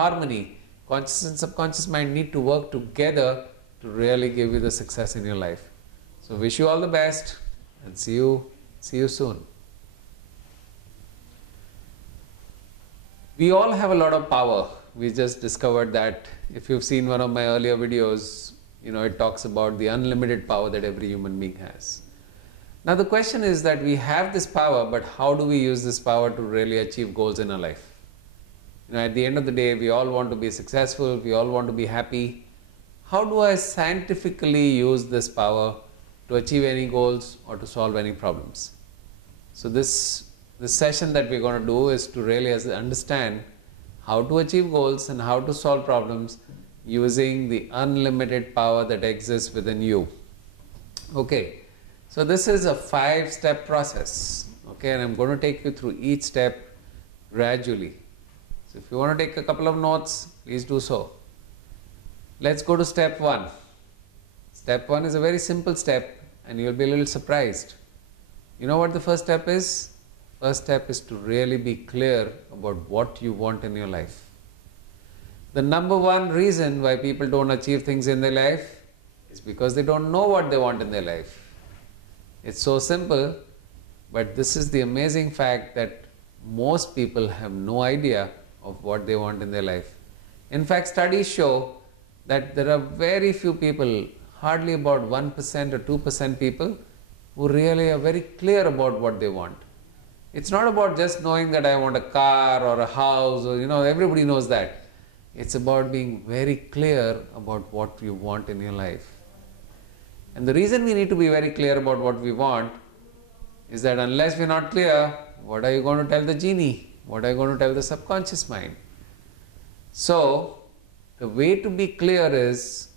harmony. Conscious and subconscious mind need to work together to really give you the success in your life. So wish you all the best and see you soon. We all have a lot of power. We just discovered that. If you've seen one of my earlier videos, it talks about the unlimited power that every human being has. Now the question is that we have this power, but how do we use this power to really achieve goals in our life? At the end of the day, we all want to be successful, we all want to be happy. How do I scientifically use this power to achieve any goals or to solve any problems? So this session that we're going to do is to really understand how to achieve goals and how to solve problems using the unlimited power that exists within you. Okay, so this is a 5-step process, okay, and I'm going to take you through each step gradually. So if you want to take a couple of notes, please do so. Let's go to step 1. Step 1 is a very simple step and you'll be a little surprised. You know what the first step is? First step is to really be clear about what you want in your life. The number one reason why people don't achieve things in their life is because they don't know what they want in their life. It's so simple, but this is the amazing fact that most people have no idea of what they want in their life. In fact, studies show that there are very few people, hardly about 1% or 2% people, who really are very clear about what they want. It's not about just knowing that I want a car or a house, or everybody knows that. It's about being very clear about what you want in your life. And the reason we need to be very clear about what we want is that unless we're not clear, what are you going to tell the genie? What are you going to tell the subconscious mind? So, the way to be clear is,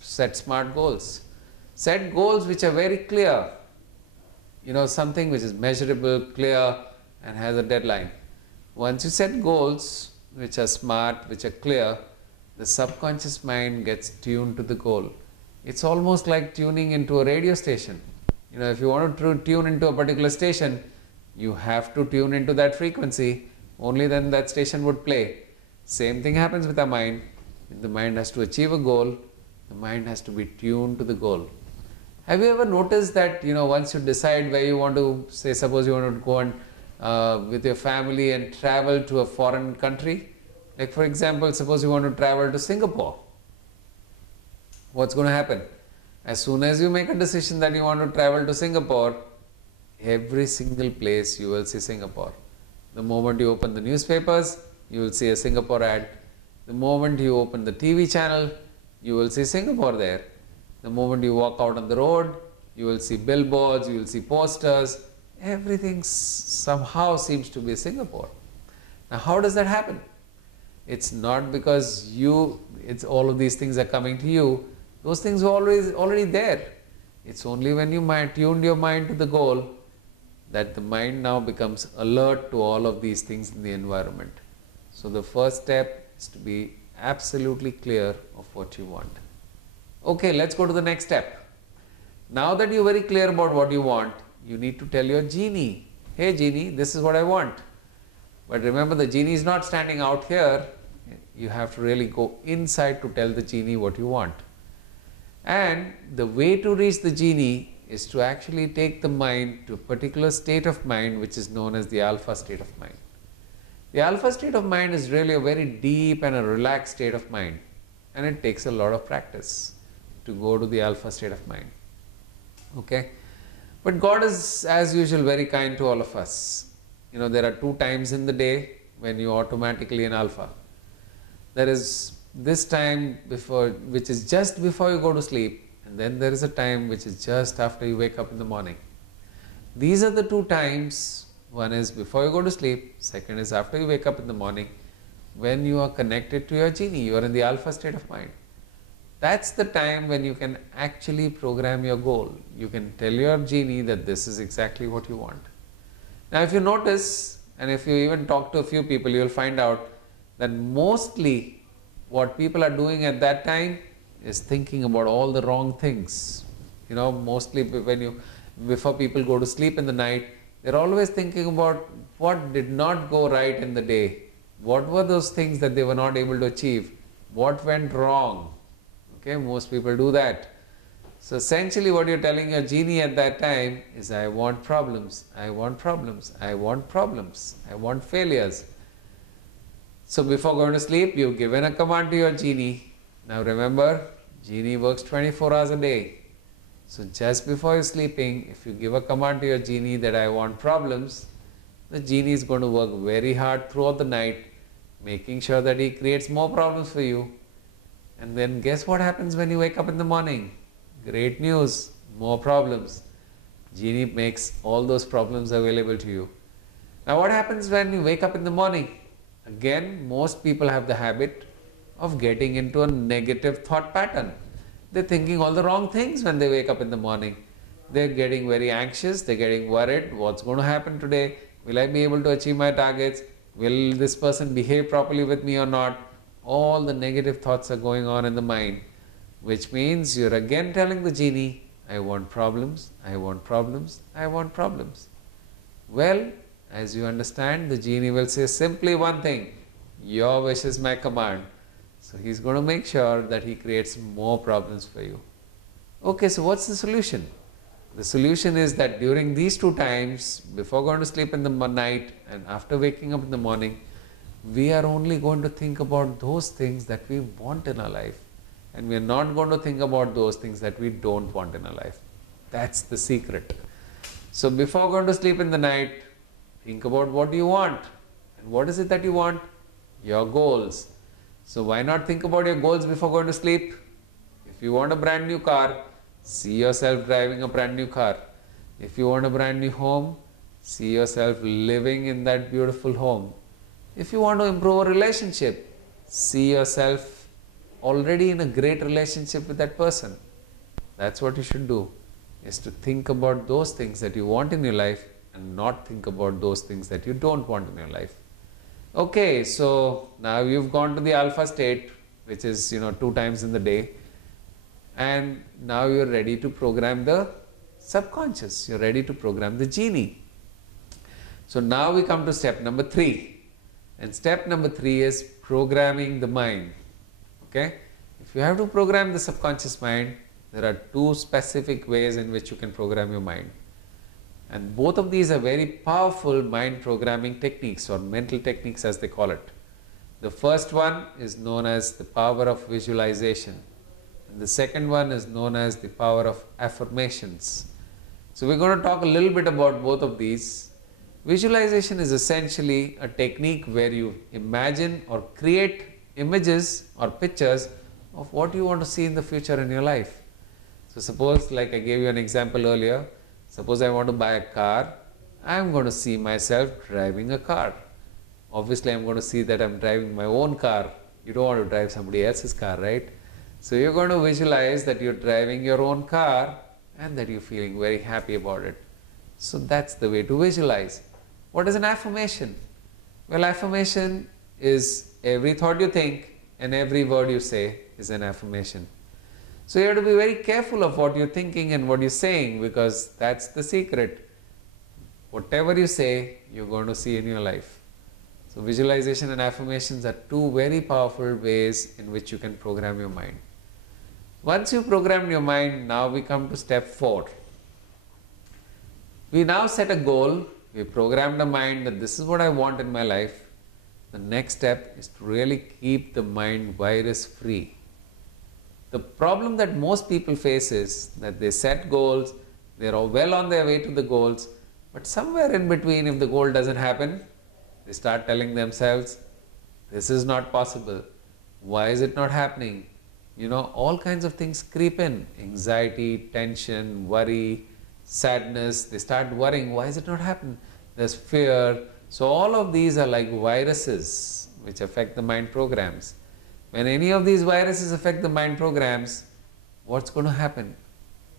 set smart goals. Set goals which are very clear. Something which is measurable, clear, and has a deadline. Once you set goals which are smart, which are clear, the subconscious mind gets tuned to the goal. It's almost like tuning into a radio station. If you want to tune into a particular station, you have to tune into that frequency. Only then that station would play. Same thing happens with our mind. If the mind has to achieve a goal, the mind has to be tuned to the goal. Have you ever noticed that, once you decide where you want to, say, suppose you want to go and with your family and travel to a foreign country, like for example, suppose you want to travel to Singapore, what's going to happen? As soon as you make a decision that you want to travel to Singapore, every single place you will see Singapore. The moment you open the newspapers, you will see a Singapore ad. The moment you open the TV channel, you will see Singapore there. The moment you walk out on the road, you will see billboards, you will see posters. Everything somehow seems to be Singapore. Now, how does that happen? It's not because it's all of these things are coming to you. Those things are already there. It's only when you tuned your mind to the goal that the mind now becomes alert to all of these things in the environment. So the first step is to be absolutely clear of what you want. Okay, let's go to the next step. Now that you're very clear about what you want, you need to tell your genie, hey genie, this is what I want. But remember, the genie is not standing out here. You have to really go inside to tell the genie what you want. And the way to reach the genie is to actually take the mind to a particular state of mind which is known as the alpha state of mind. The alpha state of mind is really a very deep and a relaxed state of mind, and it takes a lot of practice to go to the alpha state of mind. Okay? But God is, as usual, very kind to all of us. There are 2 times in the day when you automatically in alpha. There is this time which is just before you go to sleep, and then there is a time which is just after you wake up in the morning. These are the 2 times. One is before you go to sleep, second is after you wake up in the morning, when you are connected to your genie, you are in the alpha state of mind. That's the time when you can actually program your goal. You can tell your genie that this is exactly what you want. Now if you notice, and if you even talk to a few people, you will find out that mostly what people are doing at that time is thinking about all the wrong things. Mostly before people go to sleep in the night, they're always thinking about what did not go right in the day. What were those things that they were not able to achieve? What went wrong? Okay, most people do that. So essentially what you're telling your genie at that time is, I want problems, I want problems, I want problems, I want failures. So before going to sleep, you've given a command to your genie. Now remember, genie works 24 hours a day. So just before you're sleeping, if you give a command to your genie that I want problems, the genie is going to work very hard throughout the night, making sure that he creates more problems for you. And then guess what happens when you wake up in the morning? Great news, more problems. Genie makes all those problems available to you. Now what happens when you wake up in the morning? Again, most people have the habit of getting into a negative thought pattern. They're thinking all the wrong things when they wake up in the morning. They're getting very anxious, they're getting worried. What's going to happen today? Will I be able to achieve my targets? Will this person behave properly with me or not? All the negative thoughts are going on in the mind, which means you're again telling the genie, I want problems, I want problems, I want problems. Well, as you understand, the genie will say simply one thing, your wish is my command. So he's going to make sure that he creates more problems for you. Okay, so what's the solution? The solution is that during these two times, before going to sleep in the night and after waking up in the morning, we are only going to think about those things that we want in our life. And we are not going to think about those things that we don't want in our life. That's the secret. So before going to sleep in the night, think about what you want. And what is it that you want? Your goals. So why not think about your goals before going to sleep? If you want a brand new car, see yourself driving a brand new car. If you want a brand new home, see yourself living in that beautiful home. If you want to improve a relationship, see yourself already in a great relationship with that person. That's what you should do, is to think about those things that you want in your life and not think about those things that you don't want in your life. Okay, so now you've gone to the alpha state, which is 2 times in the day, and now you're ready to program the subconscious. You're ready to program the genie. So now we come to step number 3, and step number 3 is programming the mind. Okay, if you have to program the subconscious mind, there are 2 specific ways in which you can program your mind. And both of these are very powerful mind programming techniques, or mental techniques as they call it. The first one is known as the power of visualization. And the second one is known as the power of affirmations. So we're going to talk a little bit about both of these. Visualization is essentially a technique where you imagine or create images or pictures of what you want to see in the future in your life. So suppose, like I gave you an example earlier, suppose I want to buy a car, I'm going to see myself driving a car. Obviously, I'm going to see that I'm driving my own car. You don't want to drive somebody else's car, right? So you're going to visualize that you're driving your own car and that you're feeling very happy about it. So that's the way to visualize. What is an affirmation? Well, affirmation is every thought you think and every word you say is an affirmation. So you have to be very careful of what you're thinking and what you're saying, because that's the secret. Whatever you say, you're going to see in your life. So visualization and affirmations are 2 very powerful ways in which you can program your mind. Once you've programmed your mind, now we come to step 4. We now set a goal. We programmed the mind that this is what I want in my life. The next step is to really keep the mind virus free. The problem that most people face is that they set goals, they're all well on their way to the goals, but somewhere in between, if the goal doesn't happen, they start telling themselves, this is not possible. Why is it not happening? All kinds of things creep in. Anxiety, tension, worry, sadness. They start worrying, why is it not happening? There's fear. So all of these are like viruses which affect the mind programs. When any of these viruses affect the mind programs, what's going to happen?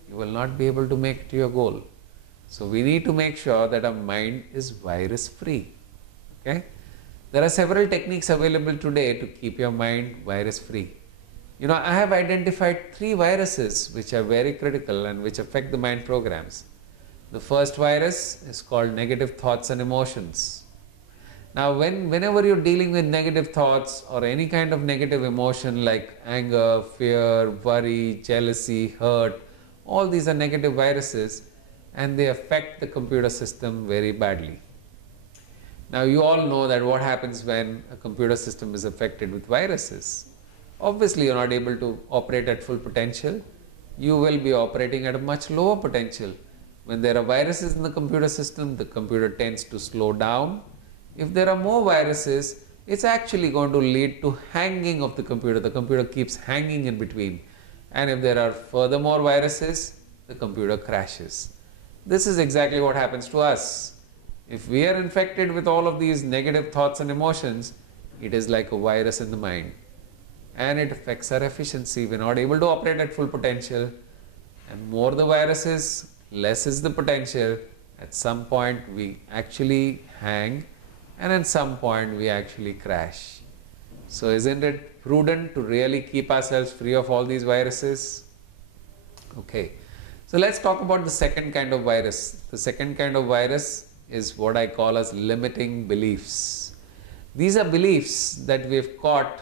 You will not be able to make it to your goal. So we need to make sure that our mind is virus free. Okay? There are several techniques available today to keep your mind virus free. I have identified 3 viruses which are very critical and which affect the mind programs. The first virus is called negative thoughts and emotions. Now, whenever you're dealing with negative thoughts or any kind of negative emotion like anger, fear, worry, jealousy, hurt, all these are negative viruses and they affect the computer system very badly. Now, you all know that what happens when a computer system is affected with viruses. Obviously, you're not able to operate at full potential. You will be operating at a much lower potential. When there are viruses in the computer tends to slow down. If there are more viruses, it's actually going to lead to hanging of the computer keeps hanging in between. And if there are furthermore viruses, the computer crashes. This is exactly what happens to us. If we are infected with all of these negative thoughts and emotions, it is like a virus in the mind. And it affects our efficiency. We're not able to operate at full potential. And more the viruses, less is the potential. At some point we actually hang, and at some point we actually crash. So isn't it prudent to really keep ourselves free of all these viruses? Okay, so let's talk about the second kind of virus. The second kind of virus is what I call as limiting beliefs. These are beliefs that we've caught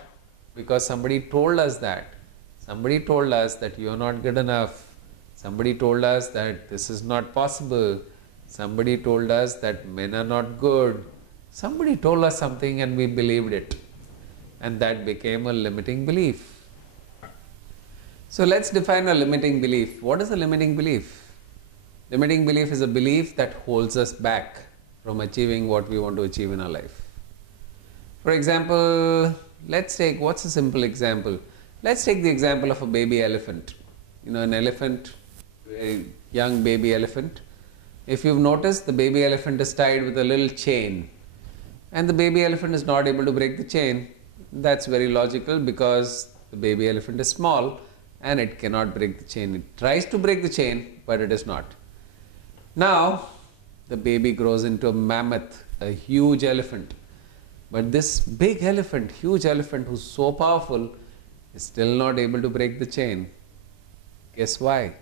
because somebody told us that. Somebody told us that you're not good enough. Somebody told us that this is not possible. Somebody told us that men are not good. Somebody told us something and we believed it. And that became a limiting belief. So let's define a limiting belief. What is a limiting belief? Limiting belief is a belief that holds us back from achieving what we want to achieve in our life. For example, let's take, what's a simple example? Let's take the example of a baby elephant. You know, an elephant, a young baby elephant. If you've noticed, the baby elephant is tied with a little chain. And the baby elephant is not able to break the chain. That's very logical because the baby elephant is small and it cannot break the chain. It tries to break the chain, but it is not. Now, the baby grows into a mammoth, a huge elephant. But this big elephant, huge elephant who's so powerful is still not able to break the chain. Guess why?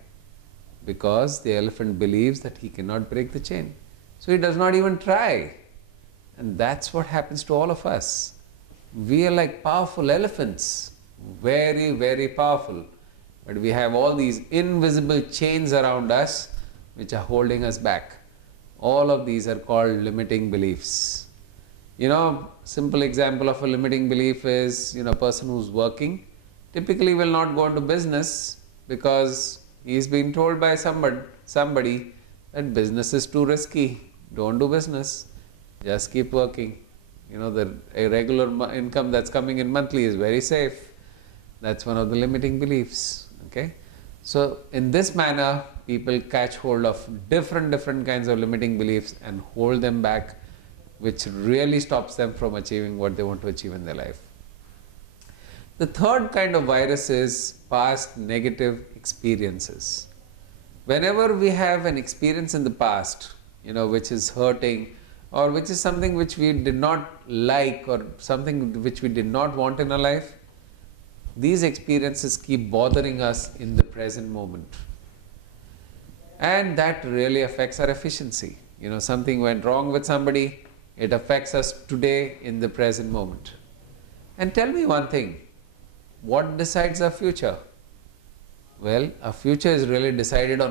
Because the elephant believes that he cannot break the chain. So he does not even try. And that's what happens to all of us. We are like powerful elephants, very, very powerful. But we have all these invisible chains around us which are holding us back. All of these are called limiting beliefs. You know, simple example of a limiting belief is, a person who's working typically will not go into business because he's been told by somebody that business is too risky. Don't do business. Just keep working. A regular income that's coming in monthly is very safe. That's one of the limiting beliefs. Okay. So in this manner, people catch hold of different kinds of limiting beliefs and hold them back, which really stops them from achieving what they want to achieve in their life. The third kind of virus is past negative experiences. Whenever we have an experience in the past, which is hurting or which is something which we did not like or something which we did not want in our life, these experiences keep bothering us in the present moment. And that really affects our efficiency. Something went wrong with somebody, it affects us today in the present moment. And tell me one thing, what decides our future? Well, our future is really decided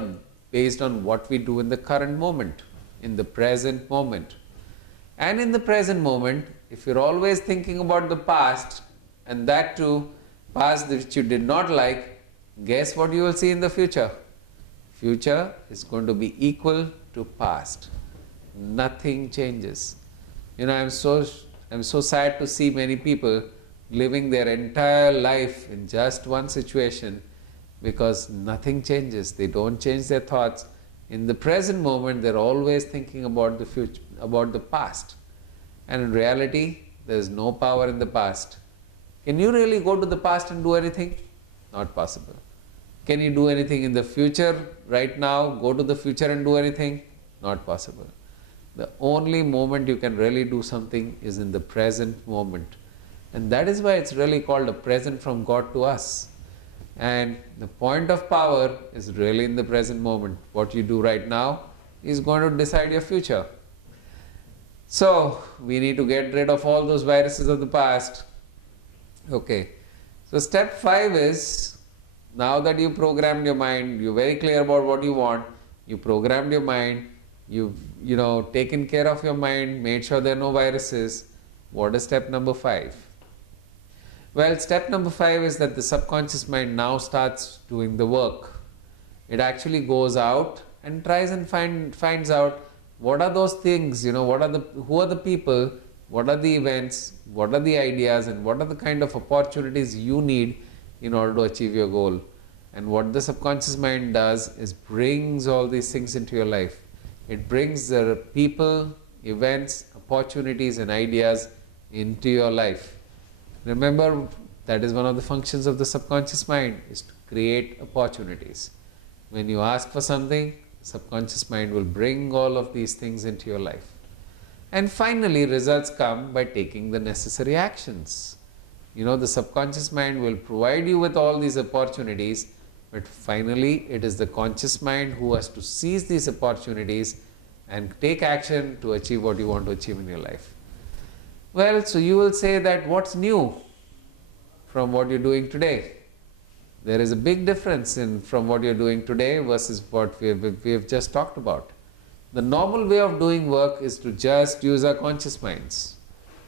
based on what we do in the current moment, in the present moment. And in the present moment, if you're always thinking about the past, and that too, past which you did not like, guess what you will see in the future? Future is going to be equal to past. Nothing changes. I'm so sad to see many people living their entire life in just one situation because nothing changes. They don't change their thoughts. In the present moment, they're always thinking about the future, about the past. And in reality, there's no power in the past. Can you really go to the past and do anything? Not possible. Can you do anything in the future right now? Go to the future and do anything? Not possible. The only moment you can really do something is in the present moment. And that is why it's really called a present from God to us. And the point of power is really in the present moment. What you do right now is going to decide your future. So we need to get rid of all those viruses of the past. Okay. So step 5 is, now that you programmed your mind, you're very clear about what you want, you programmed your mind, you've taken care of your mind, made sure there are no viruses. What is step number 5? Well, step number 5 is that the subconscious mind now starts doing the work. It actually goes out and tries and finds out what are those things, who are the people, what are the events, what are the ideas, and what are the kind of opportunities you need in order to achieve your goal. And what the subconscious mind does is brings all these things into your life. It brings the people, events, opportunities and ideas into your life. Remember, that is one of the functions of the subconscious mind, is to create opportunities. When you ask for something, the subconscious mind will bring all of these things into your life. And finally, results come by taking the necessary actions. The subconscious mind will provide you with all these opportunities, but finally it is the conscious mind who has to seize these opportunities and take action to achieve what you want to achieve in your life. Well, so you will say that what's new from what you're doing today? There is a big difference from what you're doing today versus what we have just talked about. The normal way of doing work is to just use our conscious minds.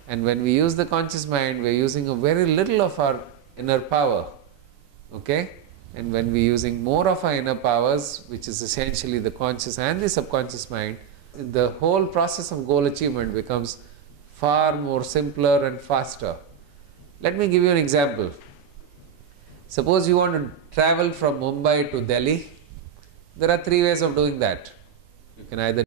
And when we use the conscious mind, we're using a very little of our inner power. Okay? And when we're using more of our inner powers, which is essentially the conscious and the subconscious mind, the whole process of goal achievement becomes far more simpler and faster. Let me give you an example. Suppose you want to travel from Mumbai to Delhi. There are 3 ways of doing that. You can either